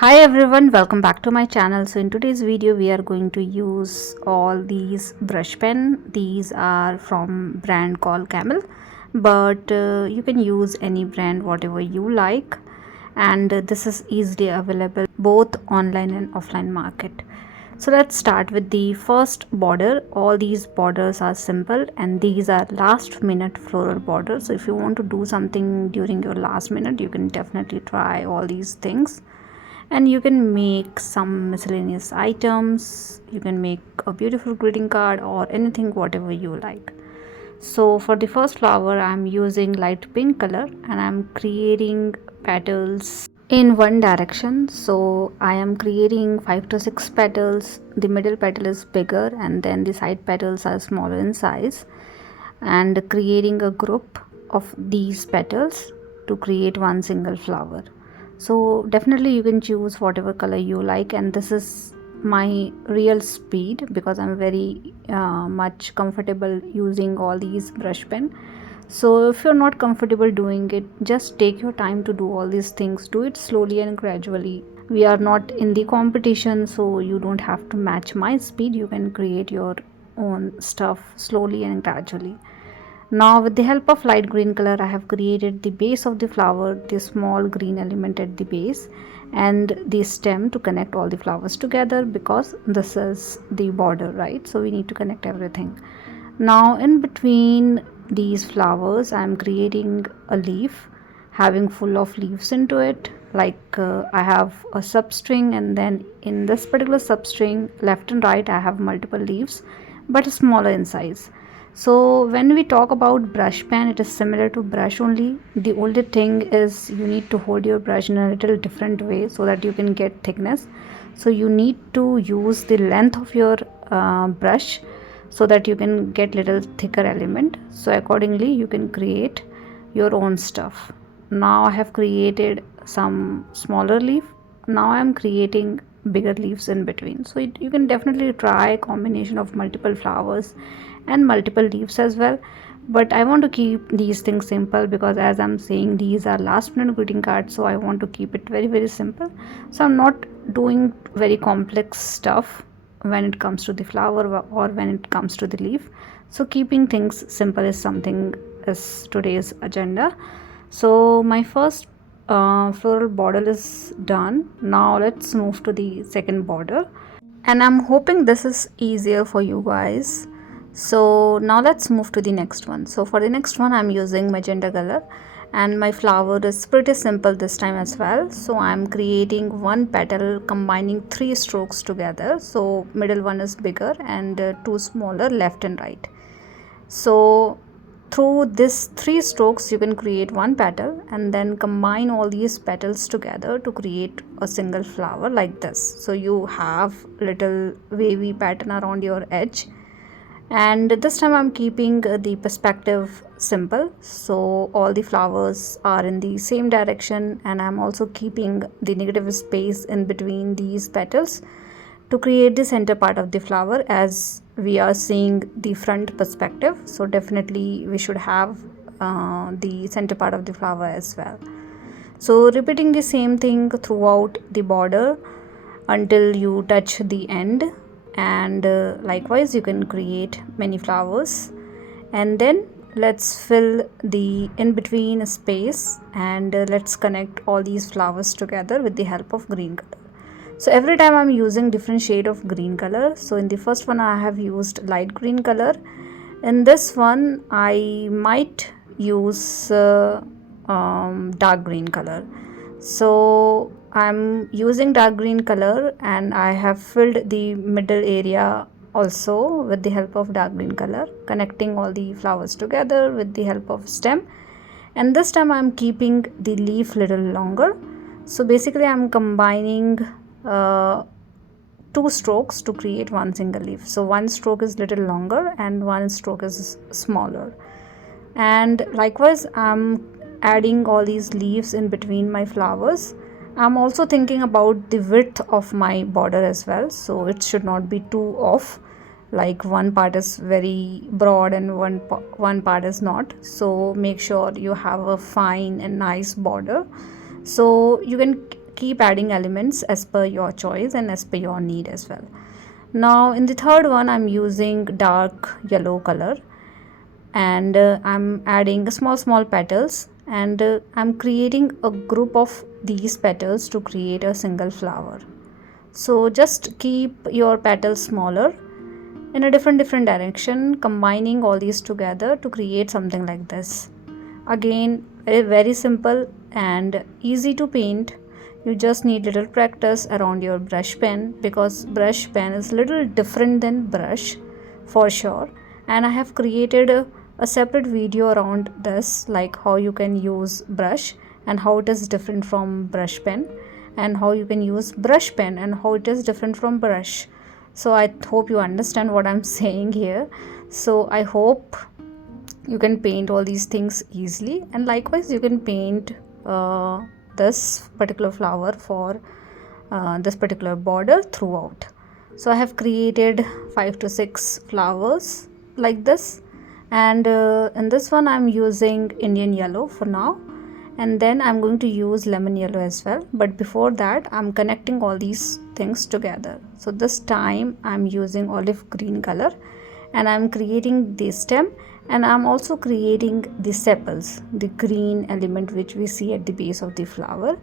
Hi everyone, welcome back to my channel. So in today's video we are going to use all these brush pen. These are from brand called Camel, but you can use any brand whatever you like, and this is easily available both online and offline market. So let's start with the first border. All these borders are simple and these are last minute floral borders. So if you want to do something during your last minute, you can definitely try all these things, and you can make some miscellaneous items. You can make a beautiful greeting card or anything whatever you like. So for the first flower I'm using light pink color and I'm creating petals in one direction. So I am creating 5 to 6 petals. The middle petal is bigger and then the side petals are smaller in size, and creating a group of these petals to create one single flower. So definitely you can choose whatever color you like, and this is my real speed because I'm very much comfortable using all these brush pen. So if you're not comfortable doing it, just take your time to do all these things. Do it slowly and gradually. We are not in the competition, so you don't have to match my speed. You can create your own stuff slowly and gradually. Now with the help of light green color I have created the base of the flower, the small green element at the base, and the stem to connect all the flowers together, because this is the border, right? So we need to connect everything. Now in between these flowers I am creating a leaf having full of leaves into it. Like I have a substring, and then in this particular substring left and right I have multiple leaves but smaller in size. So when we talk about brush pen, it is similar to brush only. The only thing is you need to hold your brush in a little different way so that you can get thickness. So you need to use the length of your brush so that you can get little thicker element. So accordingly you can create your own stuff. Now I have created some smaller leaf. Now I am creating bigger leaves in between. So you can definitely try a combination of multiple flowers and multiple leaves as well, but I want to keep these things simple because, as I'm saying, these are last minute greeting cards, so I want to keep it very simple. So I'm not doing very complex stuff when it comes to the flower or when it comes to the leaf. So keeping things simple is something is today's agenda. So my first floral border is done. Now let's move to the second border, and I'm hoping this is easier for you guys. So now let's move to the next one. So for the next one I'm using magenta color, and my flower is pretty simple this time as well. So I'm creating one petal combining 3 strokes together. So middle one is bigger and 2 smaller left and right. So through this 3 strokes you can create one petal and then combine all these petals together to create a single flower like this. So you have little wavy pattern around your edge, and this time I'm keeping the perspective simple, so all the flowers are in the same direction, and I'm also keeping the negative space in between these petals to create the center part of the flower, as we are seeing the front perspective. So definitely we should have the center part of the flower as well. So repeating the same thing throughout the border until you touch the end, and likewise you can create many flowers. And then let's fill the in between space, and let's connect all these flowers together with the help of green color. So every time I'm using different shade of green color. So in the first one I have used light green color. In this one I might use dark green color. So I'm using dark green color and I have filled the middle area also with the help of dark green color, connecting all the flowers together with the help of stem. And this time I'm keeping the leaf little longer. So basically I'm combining 2 strokes to create one single leaf. So one stroke is little longer and one stroke is smaller. And likewise I'm adding all these leaves in between my flowers. I'm also thinking about the width of my border as well, so it should not be too off, like one part is very broad and one part is not. So make sure you have a fine and nice border. So you can keep adding elements as per your choice and as per your need as well. Now in the third one I'm using dark yellow color, and I'm adding small petals, and I'm creating a group of these petals to create a single flower. So just keep your petals smaller in a different direction, combining all these together to create something like this. Again, very simple and easy to paint. You just need little practice around your brush pen, because brush pen is little different than brush for sure, and I have created a separate video around this, like how you can use brush and how it is different from brush pen, and how you can use brush pen and how it is different from brush. So I hope you understand what I'm saying here. So I hope you can paint all these things easily, and likewise you can paint this particular flower for this particular border throughout. So I have created 5 to 6 flowers like this, and in this one I'm using Indian yellow for now, and then I'm going to use lemon yellow as well. But before that I'm connecting all these things together. So this time I'm using olive green color, and I'm creating the stem, and I'm also creating the sepals, the green element which we see at the base of the flower.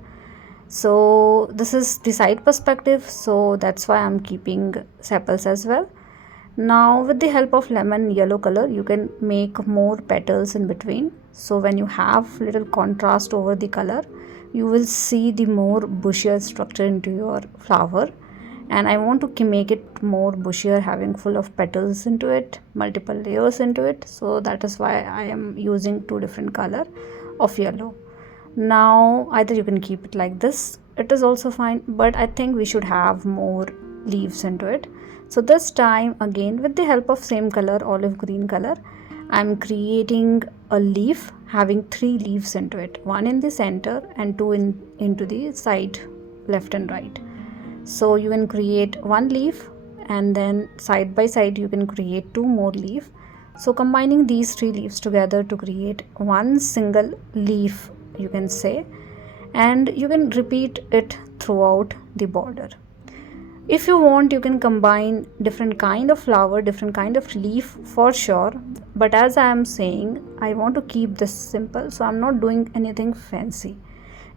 So this is the side perspective, so that's why I'm keeping sepals as well. Now with the help of lemon yellow color you can make more petals in between. So when you have little contrast over the color, you will see the more bushier structure into your flower, and I want to make it more bushier, having full of petals into it, multiple layers into it. So that is why I am using 2 different color of yellow. Now either you can keep it like this, it is also fine, but I think we should have more leaves into it. So this time again with the help of same color, olive green color, I'm creating a leaf having 3 leaves into it, 1 in the center and 2 into the side, left and right. So you can create 1 leaf, and then side by side you can create 2 more leaf. So combining these 3 leaves together to create 1 single leaf, you can say, and you can repeat it throughout the border. If you want, you can combine different kind of flower, different kind of leaf for sure, but as I am saying, I want to keep this simple, so I'm not doing anything fancy.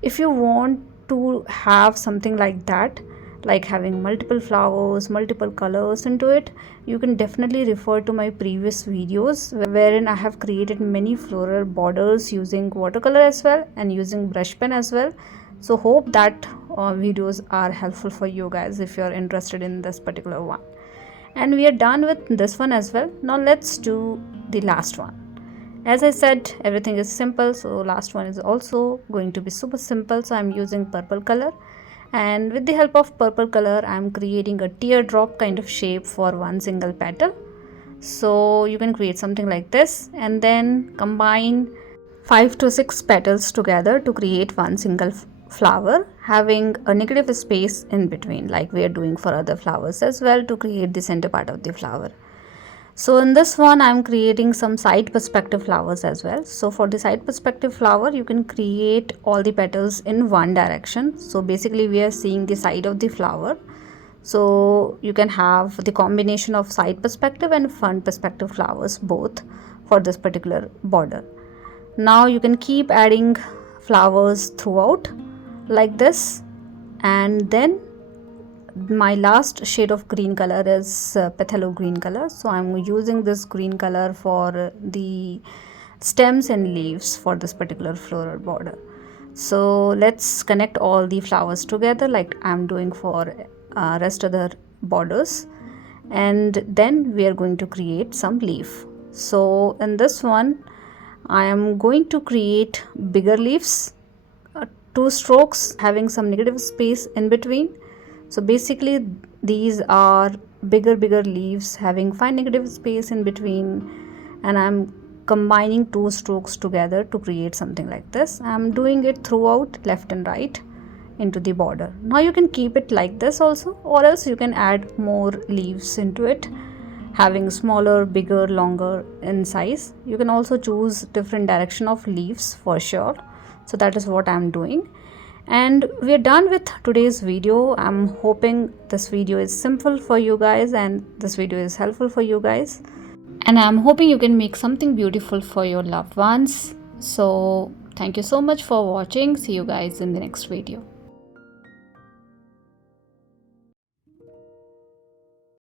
If you want to have something like that, like having multiple flowers, multiple colors into it, you can definitely refer to my previous videos wherein I have created many floral borders using watercolor as well and using brush pen as well. So hope that videos are helpful for you guys if you're interested in this particular one. And we are done with this one as well. Now let's do the last one. As I said, everything is simple, so last one is also going to be super simple. So I'm using purple color, and with the help of purple color I'm creating a teardrop kind of shape for 1 single petal. So you can create something like this, and then combine 5 to 6 petals together to create 1 single flower, having a negative space in between, like we are doing for other flowers as well, to create the center part of the flower. So in this one I'm creating some side perspective flowers as well. So for the side perspective flower you can create all the petals in one direction. So basically we are seeing the side of the flower, so you can have the combination of side perspective and front perspective flowers both for this particular border. Now you can keep adding flowers throughout like this, and then my last shade of green color is phthalo green color. So I'm using this green color for the stems and leaves for this particular floral border. So let's connect all the flowers together like I'm doing for rest of the borders, and then we are going to create some leaf. So in this one I am going to create bigger leaves, 2 strokes having some negative space in between. So basically these are bigger leaves having 5 negative space in between, and I'm combining 2 strokes together to create something like this. I'm doing it throughout left and right into the border. Now you can keep it like this also, or else you can add more leaves into it, having smaller, bigger, longer in size. You can also choose different direction of leaves for sure. So that is what I'm doing. And we're done with today's video. I'm hoping this video is simple for you guys and this video is helpful for you guys, and I'm hoping you can make something beautiful for your loved ones. So thank you so much for watching. See you guys in the next video.